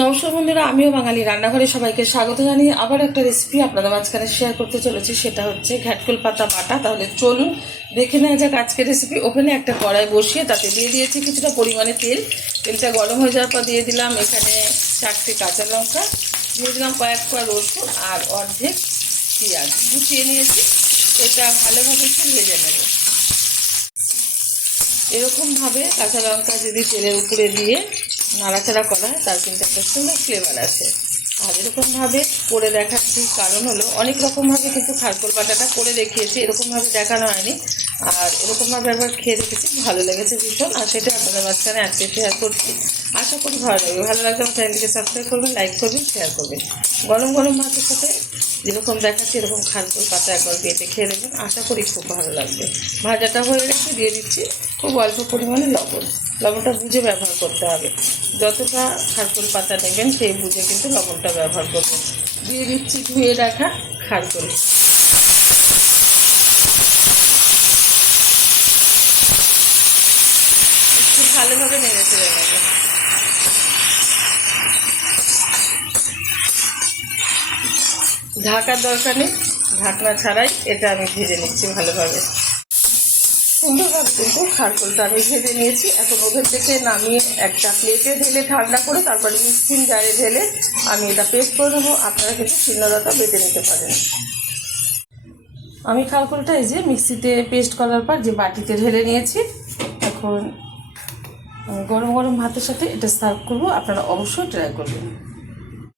নমস্কার বন্ধুরা, আমিও বাঙালি রান্নাঘরে সবাইকে স্বাগত জানিয়ে আবার একটা রেসিপি আপনাদের মাঝখানে শেয়ার করতে চলেছি। সেটা হচ্ছে ঘাটকুল পাতা বাটা। তাহলে চলুন দেখে নেওয়া যাক আজকের রেসিপি। ওভেনে একটা কড়াই বসিয়ে তাতে দিয়ে দিয়েছি কিছুটা পরিমাণে তেল। তেলটা গরম হয়ে যাওয়ার পর দিয়ে দিলাম এখানে 4টে কাঁচা লঙ্কা, দিয়ে দিলাম কয়েক কোয়া রসুন আর অর্ধেক পেঁয়াজ কুচিয়ে নিয়েছি। এটা ভালোভাবে একটু ভেজে নেব। এরকমভাবে কাঁচা লঙ্কা যদি তেলের উপরে দিয়ে নাড়াচাড়া করা হয় তার কিন্তু একটা সুন্দর ফ্লেভার আছে। আর এরকমভাবে করে দেখাচ্ছি কারণ হলো অনেক রকমভাবে কিন্তু খারকোল বাটাটা করে দেখিয়েছি, এরকমভাবে দেখানো হয়নি। আর এরকমভাবে একবার খেয়ে দেখেছি, ভালো লেগেছে ভীষণ। আর সেটা আপনাদের মাঝখানে আজকে শেয়ার করছি। আশা করি ভালো লাগবে। ভালো লাগলে আমার চ্যানেলটিকে সাবস্ক্রাইব করবেন, লাইক করবেন, শেয়ার করবেন। গরম গরম ভাতের সাথে যেরকম দেখাচ্ছি এরকম খারকোল পাতা একবার বেটে খেয়ে দেখবেন, আশা করি খুব ভালো লাগবে। ভাজাটা হয়ে গেছে, দিয়ে দিচ্ছি খুব অল্প পরিমাণে লবণ। লবণটা বুঝে ব্যবহার করতে হবে, যতটা খারকোল পাতা নেবেন সেই বুঝে কিন্তু লবণটা ব্যবহার করবেন। দিয়ে দিচ্ছি ধুয়ে রাখা খারকোল। একটু ভালোভাবে নেড়ে চেড়ে নেব। ঢাকার দরকার নেই, ঢাকনা ছাড়াই এটা আমি ভেজে নিচ্ছি ভালোভাবে। সুন্দরভাবে কিন্তু খারকোলটা আমি ভেজে নিয়েছি। এখন ওভেন থেকে নামিয়ে একটা প্লেটে ঢেলে ঠান্ডা করে তারপরে মিক্সিং জারে ঢেলে আমি এটা পেস্ট করে নেবো। আপনারা কিন্তু শিলনোড়াটা বেটে নিতে পারেন। আমি খারকোলটা এই যে মিক্সিতে পেস্ট করার পর যে বাটিতে ঢেলে নিয়েছি। এখন গরম গরম ভাতের সাথে এটা সার্ভ করবো, আপনারা অবশ্যই ট্রাই করবেন।